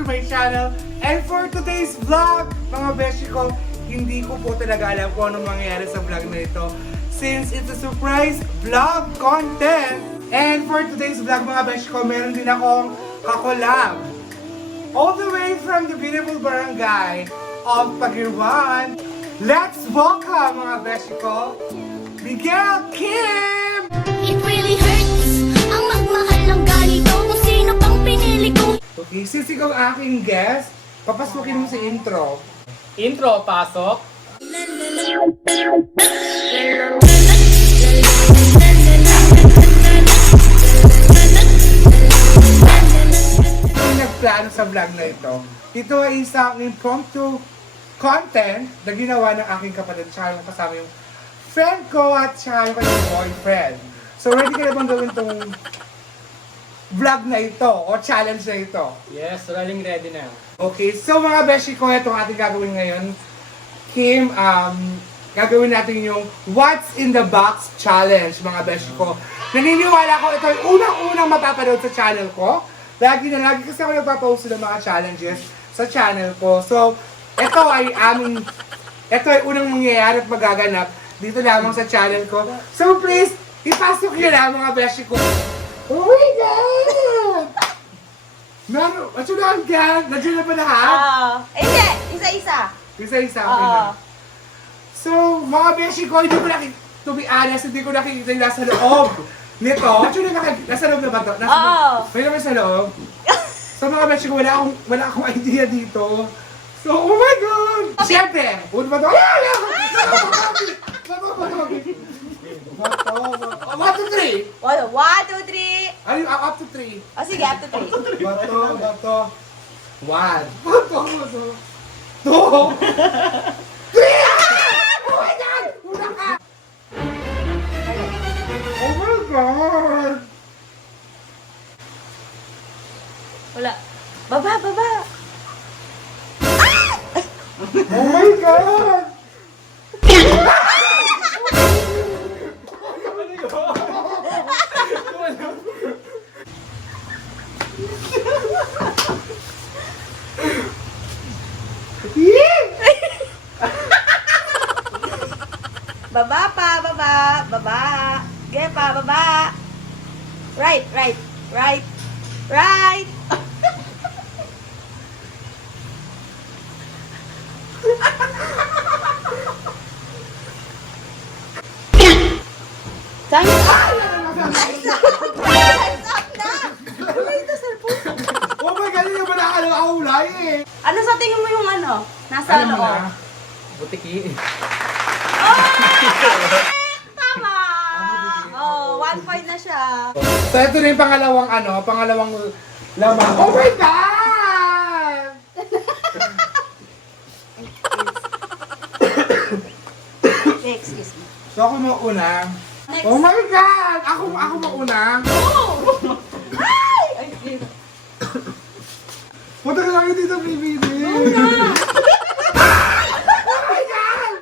to my channel. And for today's vlog, mga beshi ko, hindi ko po talaga alam kung anong mangyayari sa vlog na ito. Since it's a surprise vlog content. And for today's vlog, mga beshi ko, meron din akong kakolab. All the way from the beautiful barangay of Pagirwan. Let's welcome, mga beshi ko, Miguel Kim! It really hurts ang magmahal ng ganito kung sino pang pinili ko. Okay, since ikaw ang aking guest, papasukin mo si intro. Intro, pasok. Kung nagplano sa vlog na ito ay isang impromptu content na ginawa ng aking kapatid tsaka yung kasama yung friend ko at tsaka yung kanyang boyfriend. So ready ka na bang gawin tong vlog na ito o challenge na ito? Yes, ready na. Okay, so mga beshi ko, itong ating gagawin ngayon. Kim, gagawin natin yung What's in the Box Challenge, mga beshi ko. Naniniwala ko ito yung unang-unang mapapanood sa channel ko. Lagi kasi ako nagpapost ng mga challenges sa channel ko. So, ito ay unang mangyayari at magaganap dito lamang sa channel ko. So please, ipasok nyo na mga beshi ko. Oh my God! Matsunahan ka? Nandiyan na ba lahat? Hindi, isa-isa. Isa-isa ako na. So, mga beshi ko, hindi ko nakikita, to be honest, hindi ko nakikita yung nasa loob nito. Actually, nasa loob na ba ito? May naman sa loob. So mga beshi ko, wala akong idea dito. So, oh my God! Siyempre! Uno ba ito? Ay! 1, 2, 3! 1, 2, 3. Ano yung up to 3? O sige, up to 3. Bato. 1. Bato. 2. 3! Oh my God! Una ka! Oh my God! Wala. Baba. Oh my God! Baba. Ge pa, baba. Right. Time's up! Time's up na! Oh my God, hindi ba nakakahulay eh? Ano sa tingin mo yung ano? Nasa Alam mo loob? na. Butiki. Tama! Oh, 1 point na siya. So ito na yung pangalawang lamang. Oh my God! Excuse me. So ako mauna. Next. Oh my God! Ako mauna. Oh! Ay! Punta ka lang dito, baby. Go na! Oh my God!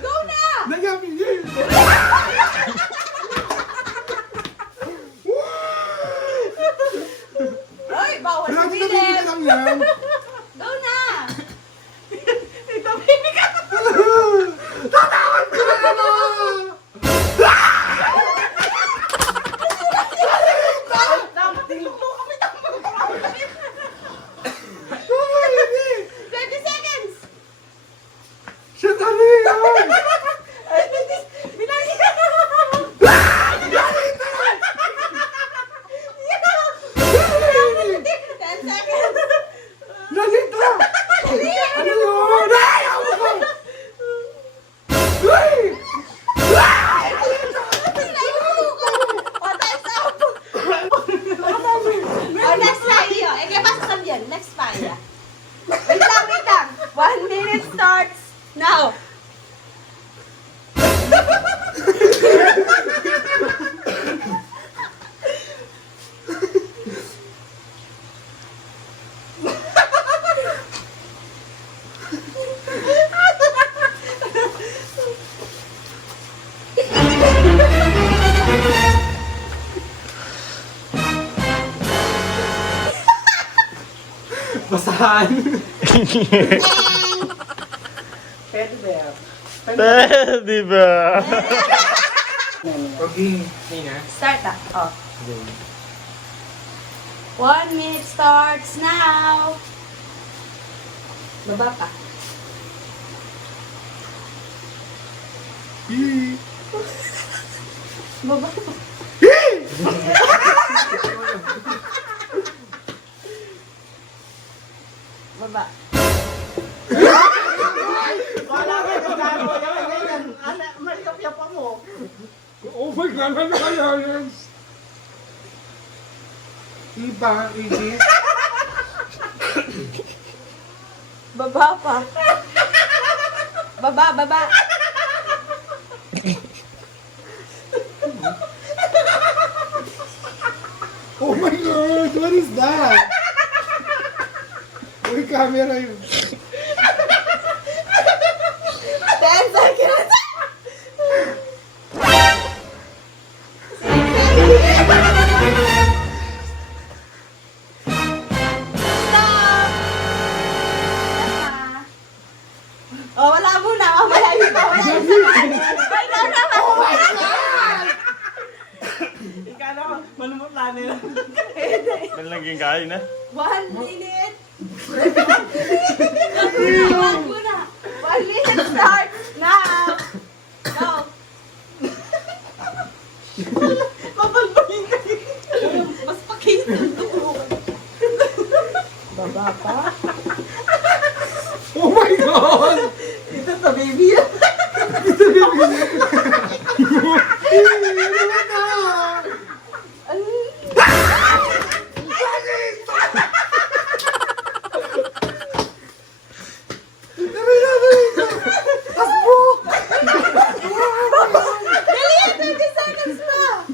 Go na! Nagyamin niya yun. Ay, bawal Wala, sa dito baby bilis! lang yan. Go na! Dito, baby ka! Tatawad ka na naman! Dapat tinutulog Yan. Pwede ba? Pwede ba? Okay. Nina. Start ah. Oh. 1 minute starts now. Baba pa. Baba pa. Baba. Oh my God, ano kaya yun? Iba, Iggy. Baba pa. Baba, baba. Oh my God, what is that? Uy, camera yun. 10 seconds. Oh, wala muna. Oh, malayo pa. Wala isa pa. Ay, ikaw naman. Oh my God! Ikaw naman, malumutla nila. May naging kain na. 1 minute. Wag muna. 1 minute start now. Go. Mabalbayin kayo. Mas pakita ito. Baba pa. Oh my God! Ito sa baby yan. Dali, 30 seconds na.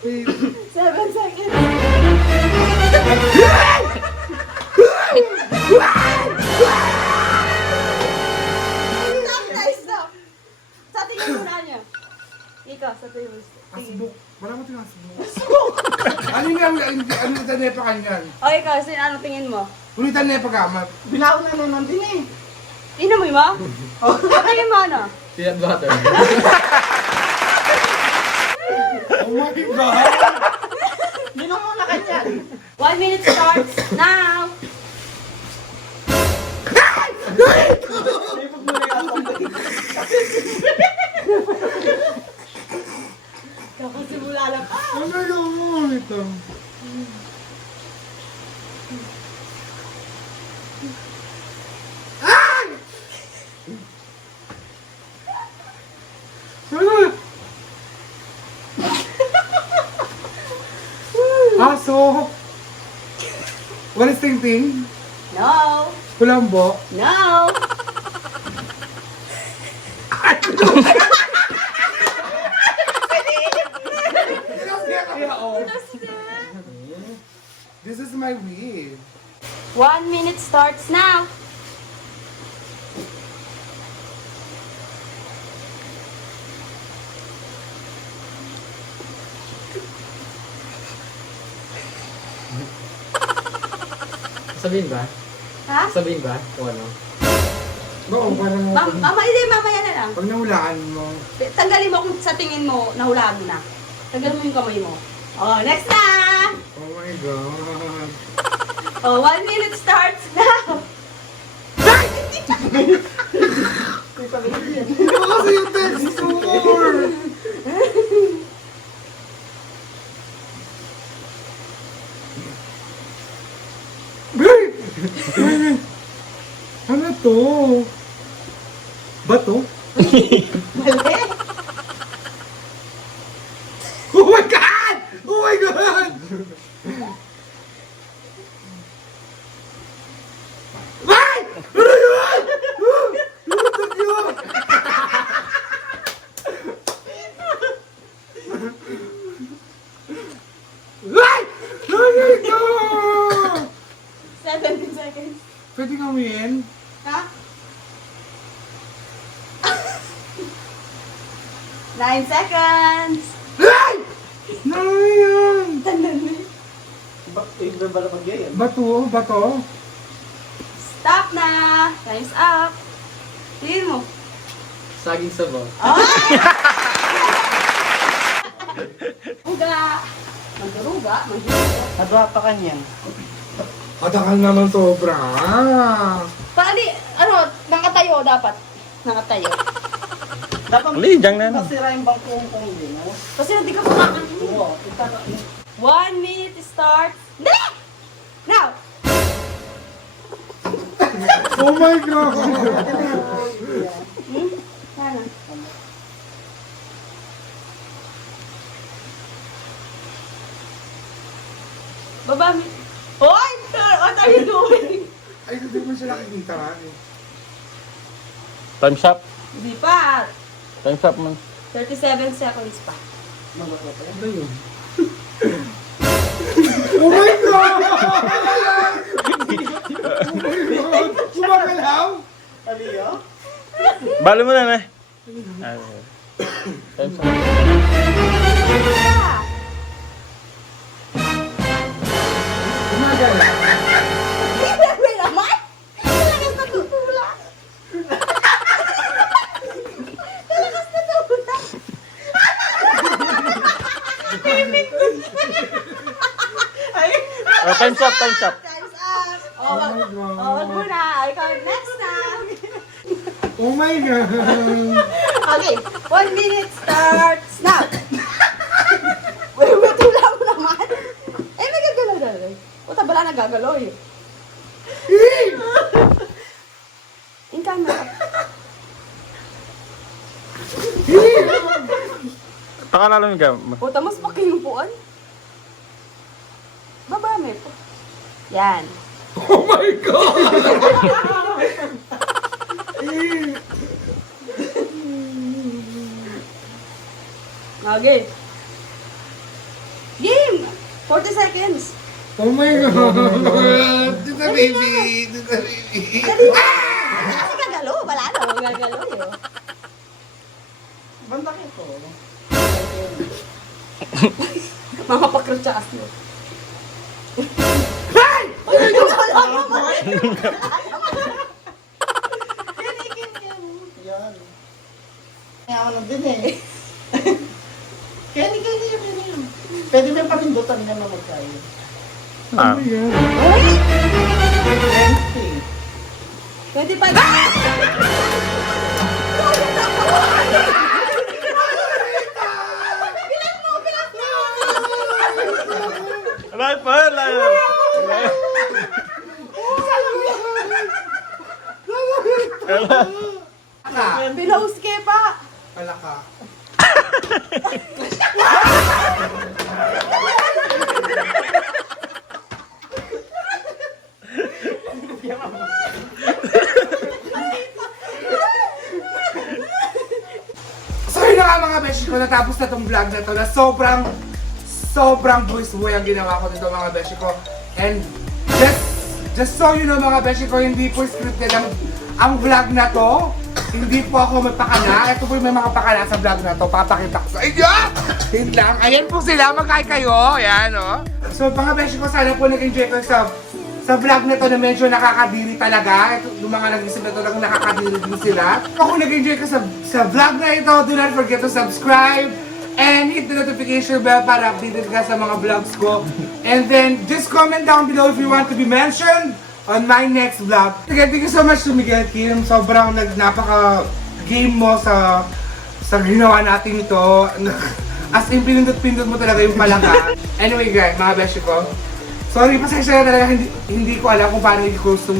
Wait. 7 seconds. Stop na, stop. Sa tingin muna niya. Ikaw, sa tingin mo. Asbuk. Wala mo tingnan asbuk. Ano yung ulitan na pa kanyan? O, ikaw, ano tingin mo? Ulitan na pa kamat. Binaon na naman din eh. Inamoy mo? Ang tingin mo ano? Peanut butter. Oh my God! Bilang mo na kanyan. 1 minute starts now. Ipag mo na yung Kakusimula na pa. Ano yung mo ito? Ay! Aso! What is ting-ting? No. Kulambo? No. This is my weed. 1 minute starts now. Sabihin ba? Ha? Sabihin ba? Kung ano? Oo, parang Hindi, mamaya na lang. pag nahulaan mo. Tanggalin mo kung sa tingin mo, nahulaan mo na. Tanggalin mo yung kamay mo. Oh, next na! Oh my God. Oh, 1 minute starts now. Ito kasi yung texture! Babe! Ano to? Bato? Mali. Oh my God! Oh my God! Ay! Ano yun? Lutok yun! Ay! Oh my God! Ha? 9 seconds. Ay! Nayan! Iba ba na mag-gayan? Bato, bato. Stop na. Time's up. Tingin mo. Saging sabaw. Ruga. Magduruga. Magduruga. Hadwa pa kanyan. Katakal naman sobra. Paano, ano, nakatayo dapat. Nakatayo. Dapat Lijang na. masira yung bangkong kong din. No? Kasi hindi ka kumakain. Oo. 1 minute start. Dali! Now! Oh my God! Sana. Baba mi. Hoy! What are you doing? Ay, hindi mo siya nakikita nga eh. Time's up. Hindi pa. Time's up man. 37 seconds pa. Ano yun? Oh my God! Sumagalaw? Aliyo? Balo mo na. Time's up. Sumagalaw. Hindi naman! Talagas na tutulak! Talagas na tutulak! Ay! Time's up, time's up. Time's up! Oh my God. Wag mo na. Ikaw next na. Oh my God. Okay. 1 minute starts now. Wait, tula mo naman. Eh, may gagalaw-galaw. Puta, bala nagagalaw eh. In camera. Pakalala mo ka. Puta, mas pakinupuan. Baba, may po. Yan. Oh my God. Okay. Game! 40 seconds. Oh my God. Tita baby. Tita baby. Dali na! Kasi gagalo. Wala na. Gagalo yun. Bantak ito. Mga pakrutsakas mo. Yan. Kaya ako na din eh. Kenny. Pwede mo yung pamindutan niya na magkain. Ah. Uy! 20. 25. Alay pa, alay. Pinost ka pa. Palaka. So yun na nga mga beshi ko, natapos na tong vlog na to na sobrang buwis-buhay ang ginawa ko dito mga beshi ko. And just so you know mga beshi ko, hindi po scripted ang vlog na to. Hindi po ako magpakala. Ito po yung may mga pakala sa vlog na to. Papakita ko sa inyo. Yun lang. Ayan po sila. Magkay kayo. Ayan o. So mga beshi ko, sana po nag-enjoy ko sa vlog na to na medyo nakakadiri talaga. Ito, yung mga nag-isip na to lang nakakadiri din sila. Kung nag-enjoy ka sa vlog na ito, do not forget to subscribe and hit the notification bell para updated ka sa mga vlogs ko. And then, just comment down below if you want to be mentioned on my next vlog. Again, thank you so much to Miguel Kim. Sobrang napaka-game mo sa ginawa natin ito. As in, pinindot-pindot mo talaga yung palaka. Anyway guys, mga beshi ko. Sorry, pasensya na talaga, hindi ko alam kung paano i-close tong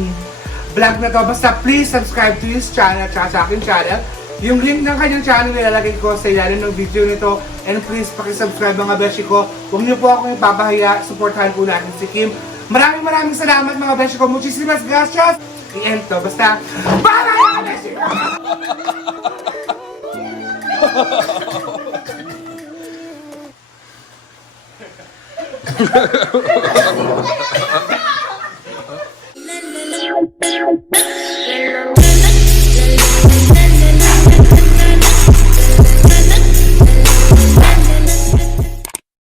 vlog na to. Basta please subscribe to his channel at sa akin channel. Yung link ng kanyang channel nilalagay ko sa ilalim ng video nito. And please, pakisubscribe mga beshi ko. Huwag niyo po akong ipapahiya. Supportahan po natin si Kim. Maraming salamat mga beshi ko. Muchísimas gracias. I-end to. Basta, bye mga beshi ko!